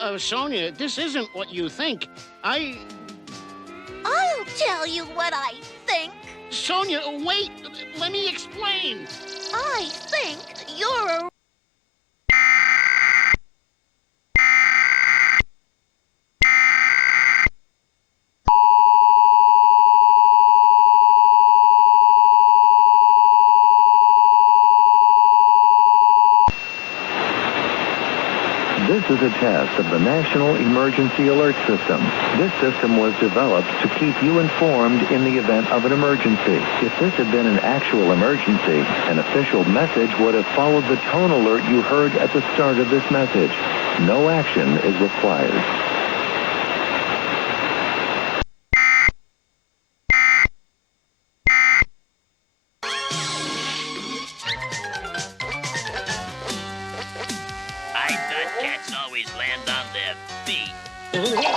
Sonja, this isn't what you think. I'll tell you what I think. Sonja, wait! Let me explain! I think you're a... This is a test of the National Emergency Alert System. This system was developed to keep you informed in the event of an emergency. If this had been an actual emergency, an official message would have followed the tone alert you heard at the start of this message. No action is required. I thought cats always land on their feet.